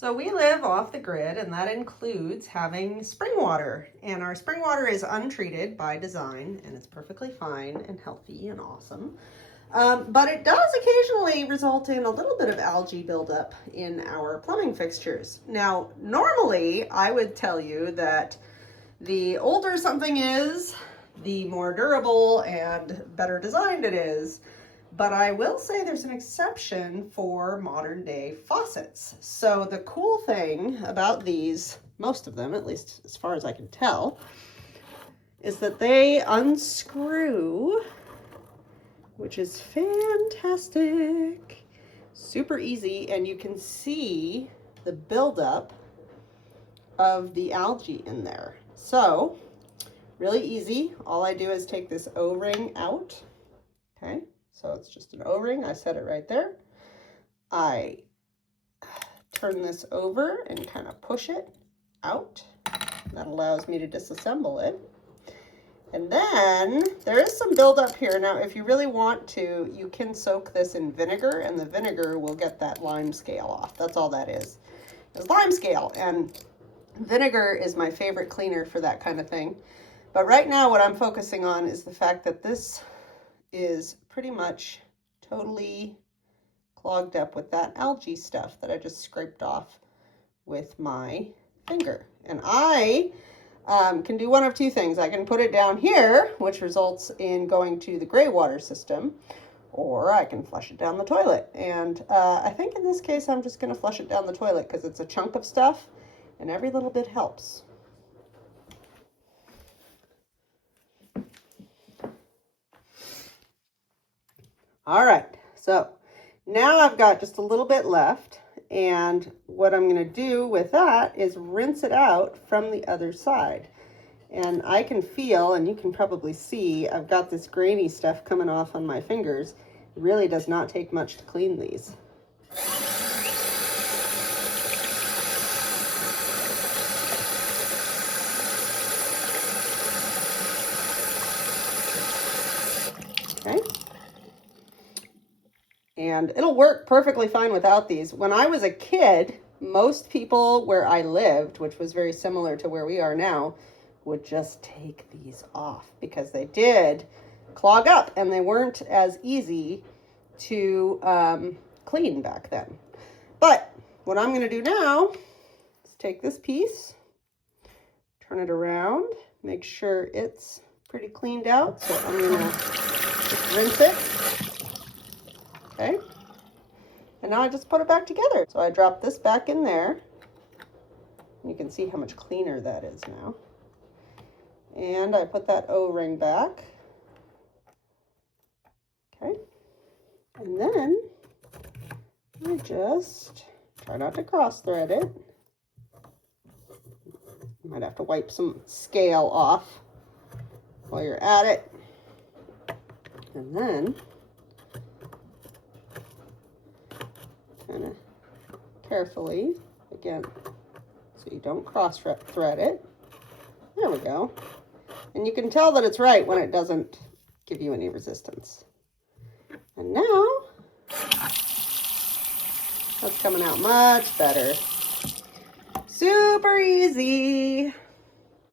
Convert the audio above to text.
So we live off the grid, and that includes having spring water. And our spring water is untreated by design, and it's perfectly fine and healthy and awesome. But it does occasionally result in a little bit of algae buildup in our plumbing fixtures. Now, normally I would tell you that the older something is, the more durable and better designed it is. But I will say there's an exception for modern day faucets. So the cool thing about these, most of them, at least as far as I can tell, is that they unscrew, which is fantastic. Super easy, and you can see the buildup of the algae in there. So really easy. All I do is take this O-ring out, okay? So it's just an O-ring. I set it right there. I turn this over and kind of push it out. That allows me to disassemble it. And then there is some buildup here. Now, if you really want to, you can soak this in vinegar, and the vinegar will get that lime scale off. That's all that is. It's lime scale, and vinegar is my favorite cleaner for that kind of thing. But right now what I'm focusing on is the fact that this is pretty much totally clogged up with that algae stuff that I just scraped off with my finger. And I can do one of two things. I can put it down here, which results in going to the gray water system, or I can flush it down the toilet. And I think in this case I'm just going to flush it down the toilet because it's a chunk of stuff and every little bit helps. All right, so now I've got just a little bit left, and what I'm going to do with that is rinse it out from the other side. And I can feel, and you can probably see, I've got this grainy stuff coming off on my fingers. It really does not take much to clean these. Okay. And it'll work perfectly fine without these. When I was a kid, most people where I lived, which was very similar to where we are now, would just take these off because they did clog up and they weren't as easy to clean back then. But what I'm going to do now is take this piece, turn it around, make sure it's pretty cleaned out. So I'm going to rinse it. Okay, and now I just put it back together. So I drop this back in there. You can see how much cleaner that is now. And I put that O-ring back. Okay, and then I just try not to cross thread it. You might have to wipe some scale off while you're at it. And then kind of carefully, again, so you don't cross thread it. There we go. And you can tell that it's right when it doesn't give you any resistance. And now, that's coming out much better. Super easy.